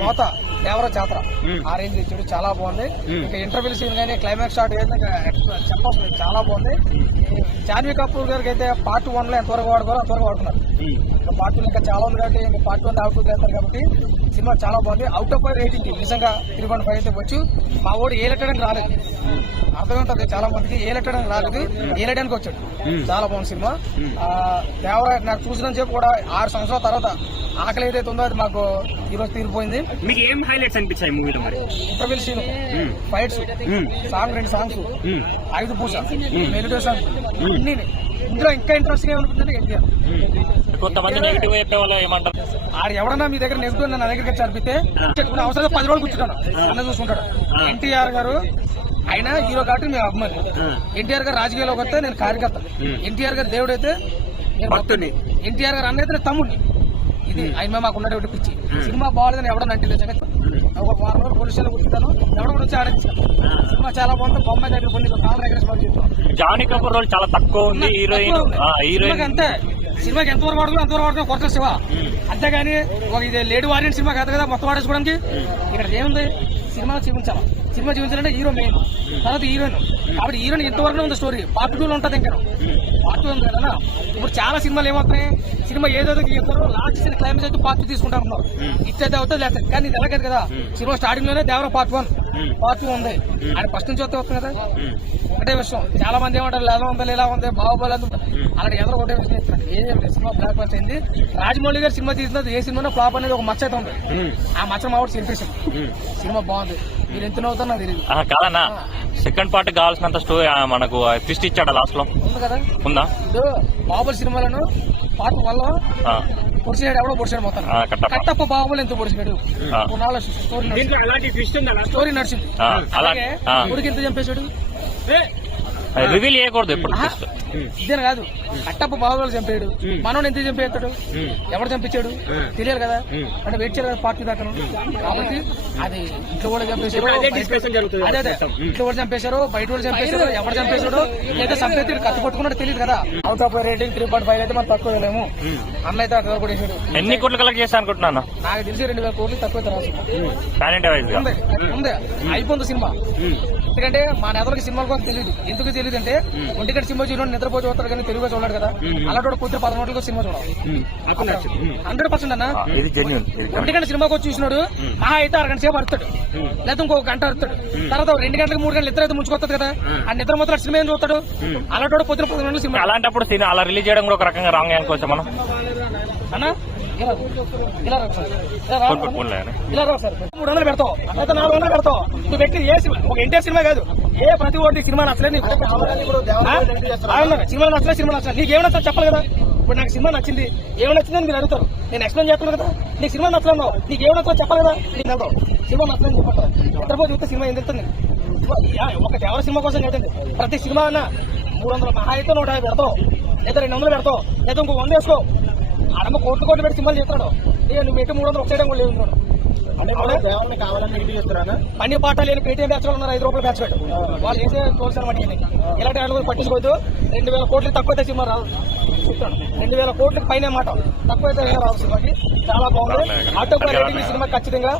మోత దేవర జాతర ఆ రేంజ్ ఇచ్చాడు, చాలా బాగుంది. ఇంకా ఇంటర్వ్యూ సీన్ కానీ క్లైమాక్స్ షాట్ చెప్పాల్సింది చాలా బాగుంది. జాన్వీ కపూర్ గారికి అయితే పార్ట్ 1 లో ఎంతవరకు వాడుకోవాలో అంతవరకు వాడుతున్నారు. ఇంకా పార్ట్ 2 ఇంకా చాలా ఉంది కాబట్టి ఇంకా పార్ట్ 1 అవుట్ చేస్తారు కాబట్టి సినిమా చాలా బాగుంది. అవుట్ ఆఫ్ 5 రేటింగ్ నిజంగా 3.5 అయితే వచ్చు. మా వాడు ఏలెట్టడానికి రాలేదు, అర్థం ఉంటుంది చాలా మందికి, ఏలెట్టడానికి రాలేదు, ఏలడానికి వచ్చాడు. చాలా బాగుంది సినిమా. దేవర నాకు చూసిన చెప్పి కూడా 6 సంవత్సరాల తర్వాత ఆకలి ఏదైతే ఉందో అది మాకు ఈరోజు తీరిపోయింది. మీకు ఏం హైలైట్స్ అనిపించాయి మూవీలో? మరి interview scene, fights, song 2 songs, 5 పూజ, మెడిటేషన్ అన్ని. ఇందులో ఇంకా ఇంట్రెస్టింగ్ గా ఉంటుంది ఎన్టీఆర్. కొంతమంది నెగిటివ్ చెప్పే వాళ్ళు ఏమంటారు? ఆడు ఎవడన్నా మీ దగ్గర నెగిటివ్ నా దగ్గరికి చదివితే అవసరం 10 రోజులు కూర్చుంటాను అన్న చూసుకుంటాడు. ఎన్టీఆర్ గారు ఆయన హీరో కాబట్టి మేము అభిమాని. ఎన్టీఆర్ గారు రాజకీయాల్లోకి వస్తే నేను కార్యకర్త, ఎన్టీఆర్ గారు దేవుడు అయితే నేను భక్తుడిని, ఎన్టీఆర్ గారు అన్న అయితే నేను తమ్ముడిని. ఇది ఆయన మాకు ఉన్నటువంటి పిచ్చి. సినిమా బాగాలేదని ఎవడన్నా అంటే జగత్ ఒక 4 రోజులు పోలీసులు కూర్చుంటాను, ఎవడ కూడా వచ్చి ఆడించాను. సినిమా చాలా బాగుంది. బొమ్మాయి దగ్గర కొన్ని కాల్ దగ్గర జానీ కపూర్ రోల్ చాలా తక్కువ ఉంది. హీరోయిన్ అంతే. సినిమాకి ఎంతవరకు వాడుకో అంతవరకు వాడుకో కొత్త శివ, అంతేగాని ఒక ఇది లేడీ వారియన్ సినిమా కాదు కదా మొత్తం వాడేసుకోవడానికి. ఇక్కడ ఏముంది, సినిమా చూపించాలి. సినిమా చూపించాలంటే హీరో మెయిన్, తర్వాత హీరోయిన్. కాబట్టి హీరోయిన్ ఇంతవరకు ఉంది స్టోరీ. పార్ట్ 2 లో ఉంటుంది. ఇంకా పార్ట్ 2 ఉంది కదా. ఇప్పుడు చాలా సినిమాలు ఏమవుతున్నాయి, సినిమా ఏదైతే చెప్తారో లాస్ట్ సీన్ క్లైమాక్స్ అయితే పార్ట్ 2 తీసుకుంటారు. ఇచ్చైతే అవుతుంది లేకపోతే, కానీ ఇది ఎలాగదు కదా. సినిమా స్టార్టింగ్ లోనే దేవర పార్ట్ 1 పార్ట్ 2 ఉంది. ఆయన ఫస్ట్ నుంచి వస్తే వస్తుంది కదా. ఒకటే విషయం, చాలా మంది ఏమంటారు ఎలా ఉంది ఇలా ఉంది బాహుబలి అలాంటి ఎదురు ఒకటే విషయం చెప్తారు. ఏం సినిమా బ్లాక్ బస్టర్ అయింది. రాజమౌళి గారు సినిమా తీసినది ఏ సినిమా ఫ్లాప్ అనేది ఒక మచ్చ అయితే ఉంది. ఆ మచ్చ మావాడు సెల్ఫిషన్. సినిమా బాగుంది. మీరు ఎంత అవుతారు నాకు తెలియదు కాదన్నా. సెకండ్ పార్ట్ కావాల్సినంత స్టోరీ మనకు ట్విస్ట్ ఇచ్చాడు లాస్ట్ లో ఉంది కదా. ఉందా? ఇప్పుడు బాహుబలి సినిమాలను పార్ట్ 1 లో పొడిచాడు, ఎవడో పొడిచాడు మొత్తం. కట్టప్ప బాహుబలి ఎంత పొడిచాడు, స్టోరీ నడిచింది. అలాగే ఉడికి ఎంత చంపేశాడు, రివీల్ చేయకూడదు ఎప్పుడు. ఇదేనా కాదు, కట్టప్ప బాహుబలి చంపాడు, మనోడు ఎంత చంపేస్తాడు, ఎవరు చంపించాడు తెలియదు కదా. అంటే వెయిట్ చేయాలి పార్టీ దాకా. కాబట్టి అది ఇంట్లో కూడా చంపేశారు, అదే ఇంట్లో కూడా చంపేశారు, బయట కూడా చంపేశారు, ఎవరు చంపేశాడు లేదా చంపేసి కత్తి పట్టుకున్నాడు తెలియదు కదా. అవుట్ ఆఫ్ రేటింగ్ 3.5 అయితే మనం తక్కువ వెళ్ళాము. అన్న అయితే అక్కడ కూడా వేసాడు. ఎన్ని కోట్లు కలెక్ట్ చేస్తా అనుకుంటున్నాను? నాకు తెలిసి 2000 కోట్లు తక్కువ రాసు ఉంది. అయిపోయింది సినిమా. ఎందుకంటే మా నేతలకి సినిమాల కోసం తెలియదు. ఎందుకు తెలియదు అంటే ఒంటిగంట సినిమా చూడండి నిద్రపోయి చూస్తారు కానీ తెలుగుగా చూడాలి కదా. అలాంటి కొద్ది 10 గంటలకు సినిమా చూడాలి. 100% అన్న. ఒంటిగంట సినిమాకి వచ్చి చూసినాడు మహా అయితే 6 గంట సేపు అడుతాడు, లేదా ఇంకో గంట అడుతాడు. తర్వాత 2 గంటలకు 3 గంటలు ఇద్దరు అయితే ముంచుకొస్తుంది కదా. ఆ నిద్ర మొత్తం సినిమా ఏం చూస్తాడు. అలాంటి పొద్దున 10 గంటల సినిమా. అలాంటప్పుడు అలా రిలీజ్ చేయడం కూడా ఒక రకంగా రాంగ్ అనుకోవచ్చు మనం అన్న. ఇలా రావు సార్, 300 పెడతావు, అయితే 400 పెడతావు. నువ్వు పెట్టి ఏ సినిమా, ఒక ఎన్టీఆర్ సినిమా కాదు, ఏ ప్రతి ఒక్కటి సినిమా నచ్చలేదు. సినిమా నచ్చలేదు, సినిమా నచ్చలేదు, నీకు ఏమైనా చెప్పాలి కదా. ఇప్పుడు నాకు సినిమా నచ్చింది, ఏమైనా నచ్చిందని మీరు అడుగుతారు, నేను ఎక్స్ప్లెయిన్ చేస్తాను కదా. నీకు సినిమా నచ్చలేదు, నీకు ఏమైనా చెప్పాలి కదా. నీకు నవ్వు సినిమా నచ్చలేదు చెప్పాలి. ఎంతపోతే చూస్తే సినిమా ఏం తెలుస్తుంది. ఒక ఎవరి సినిమా కోసం ఏంటంటే ప్రతి సినిమా అన్న 300 మహా అయితే 150 పెడతావు, లేదా 200 పెడతావు, లేదా ఇంకో 100 వేసుకో. ఆడమ్మ కోట్లు పెట్టి సినిమాలు చేస్తాడు. నువ్వు పెట్టి 300 వచ్చేయడం కూడా లేదు. అన్ని పాఠాలు లేని పేటీఎం బ్యాచ్ ఉన్నారు, 5 రూపాయలు బ్యాచ్ పెట్టు. వాళ్ళు చేసే చూసారు మట్టి ఇలాంటి వాళ్ళు పట్టించుకోవద్దు. 2000 కోట్లు తక్కువ అయితే సినిమా రాదు. 2000 కోట్లకి పైన మాట తక్కువ అయితే రాదు. సినిమాకి చాలా బాగుంది. ఆటో రేటింగ్ సినిమా ఖచ్చితంగా.